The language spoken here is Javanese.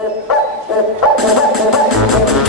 Thank you.